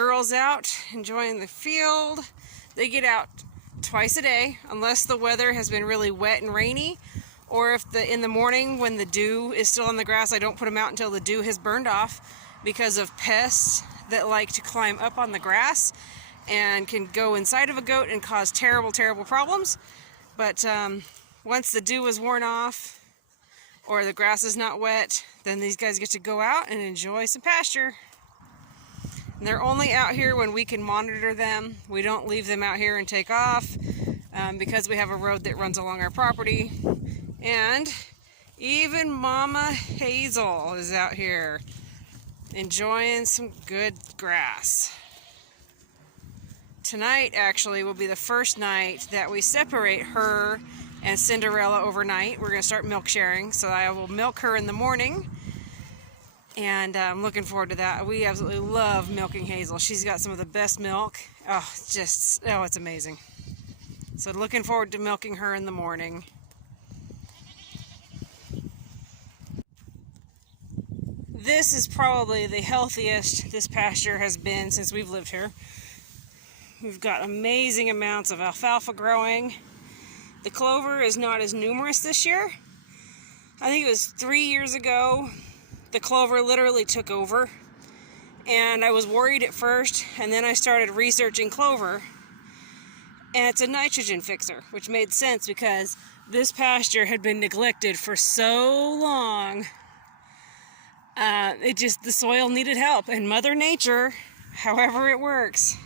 girls out enjoying the field. They get out twice a day, unless the weather has been really wet and rainy, or if in the morning when the dew is still on the grass, I don't put them out until the dew has burned off because of pests that like to climb up on the grass and can go inside of a goat and cause terrible, terrible problems. But once the dew is worn off or the grass is not wet, then these guys get to go out and enjoy some pasture. And they're only out here when we can monitor them. We don't leave them out here and take off because we have a road that runs along our property. And even Mama Hazel is out here enjoying some good grass. Tonight actually will be the first night that we separate her and Cinderella overnight. We're going to start milk sharing, so I will milk her in the morning. And I'm looking forward to that. We absolutely love milking Hazel. She's got some of the best milk. Oh, it's amazing. So looking forward to milking her in the morning. This is probably the healthiest this pasture has been since we've lived here. We've got amazing amounts of alfalfa growing. The clover is not as numerous this year. I think it was 3 years ago, the clover literally took over. And I was worried at first, and then I started researching clover. And it's a nitrogen fixer, which made sense because this pasture had been neglected for so long. The soil needed help, and Mother Nature, however it works,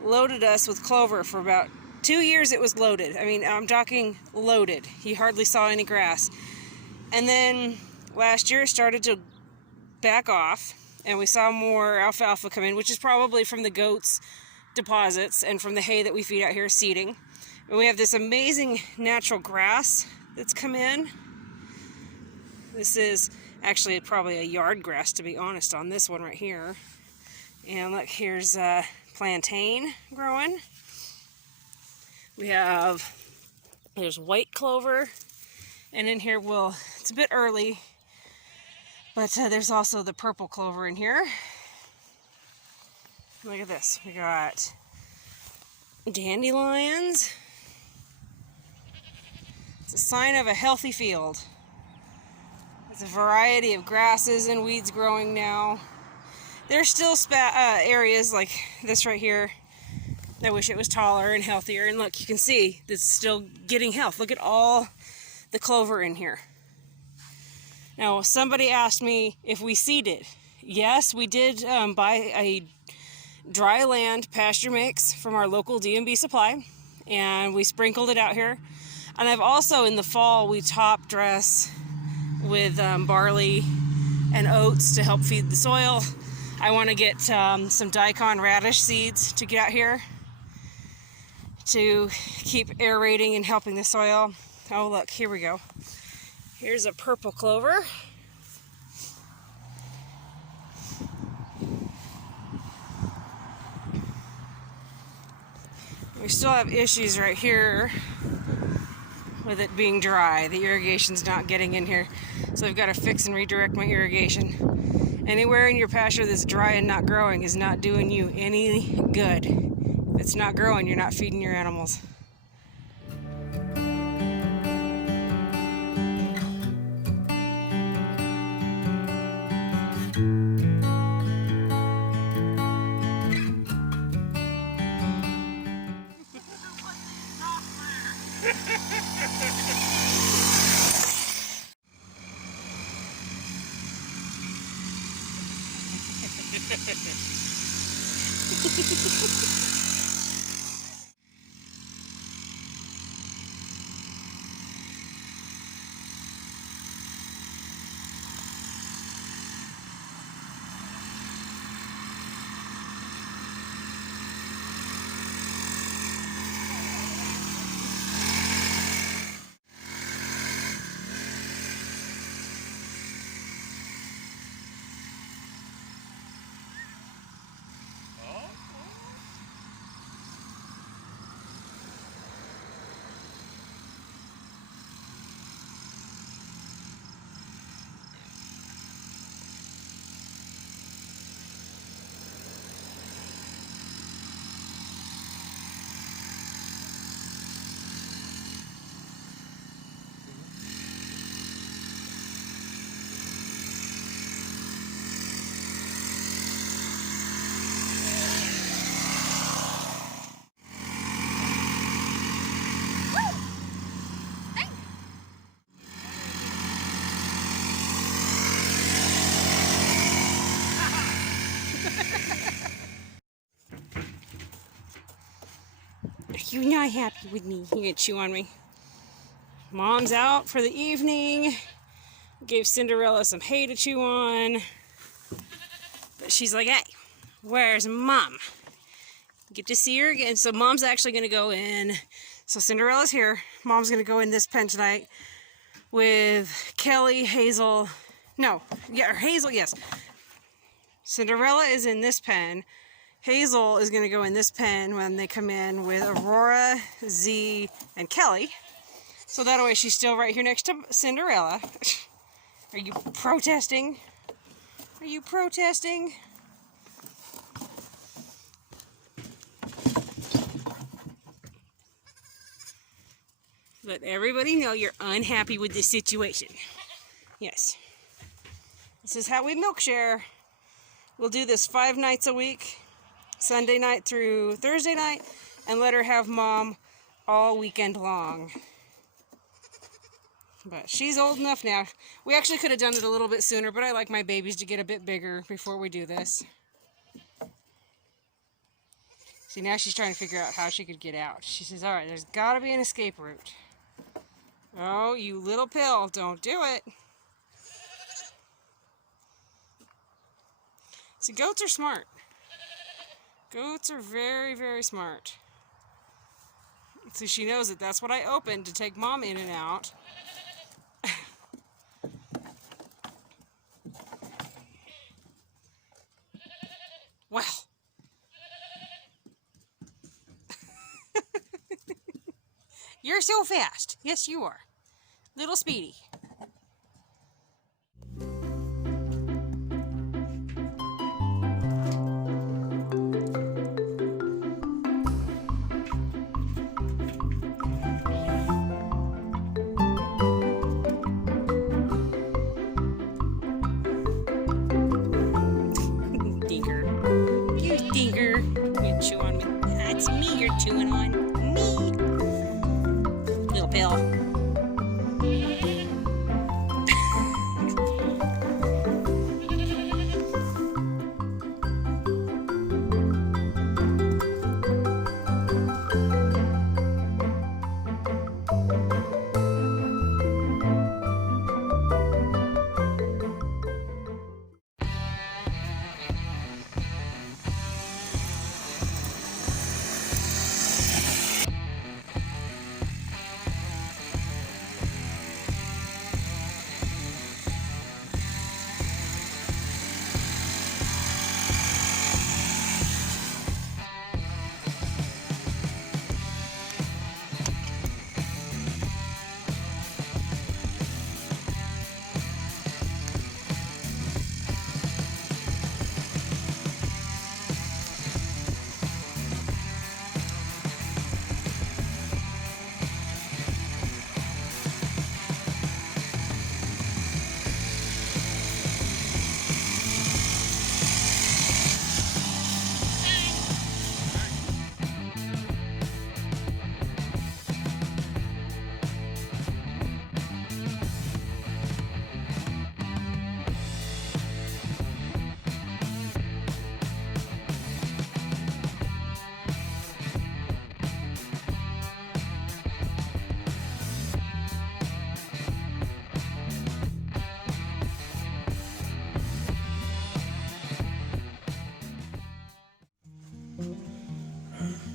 loaded us with clover for about 2 years. It was loaded. I mean, I'm talking loaded. You hardly saw any grass. And then last year it started to back off, and we saw more alfalfa come in, which is probably from the goats' deposits and from the hay that we feed out here seeding. And we have this amazing natural grass that's come in. This is actually probably a yard grass, to be honest, on this one right here. And look, here's plantain growing. There's white clover, and in here, it's a bit early, but there's also the purple clover in here. Look at this. We got dandelions. It's a sign of a healthy field. There's a variety of grasses and weeds growing now. There's still areas like this right here. I wish it was taller and healthier. And look, you can see it's still getting health. Look at all the clover in here. Now, somebody asked me if we seeded. Yes, we did buy a dry land pasture mix from our local D&B supply, and we sprinkled it out here. And I've also, in the fall, we top dress with barley and oats to help feed the soil. I want to get some daikon radish seeds to get out here to keep aerating and helping the soil. Oh, look, here we go. Here's a purple clover. We still have issues right here with it being dry. The irrigation's not getting in here. So I've got to fix and redirect my irrigation. Anywhere in your pasture that's dry and not growing is not doing you any good. If it's not growing, you're not feeding your animals. You're not happy with me. You're gonna chew on me. Mom's out for the evening. Gave Cinderella some hay to chew on. But she's like, hey, where's Mom? Get to see her again. So Mom's actually gonna go in. So Cinderella's here. Mom's gonna go in this pen tonight with Kelly, Hazel. No, yeah, Hazel, yes. Cinderella is in this pen. Hazel is going to go in this pen when they come in with Aurora, Z, and Kelly. So that way she's still right here next to Cinderella. Are you protesting? Are you protesting? Let everybody know you're unhappy with this situation. Yes. This is how we milk share. We'll do this 5 nights a week, Sunday night through Thursday night, and let her have Mom all weekend long. But she's old enough now. We actually could have done it a little bit sooner, but I like my babies to get a bit bigger before we do this. See, now she's trying to figure out how she could get out. She says, all right, there's got to be an escape route. Oh, you little pill, don't do it. See, goats are smart. Goats are very, very smart. So she knows that that's what I opened to take Mom in and out. Well. You're so fast. Yes, you are. Little Speedy. Chew on me. That's me you're chewing on. Me. Little pill.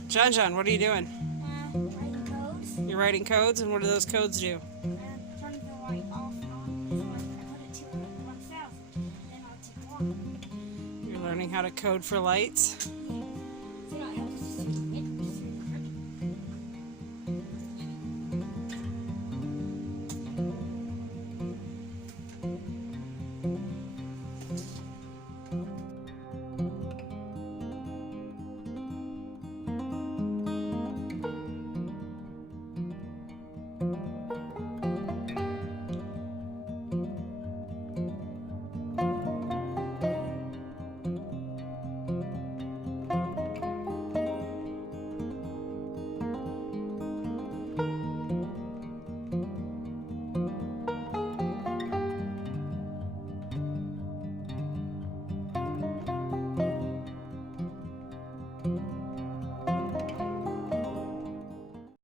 John, what are you doing? Writing codes. You're writing codes, and what do those codes do? Turning the light off and on, so I put it to 1000, then I'll take 1. You're learning how to code for lights? Yeah.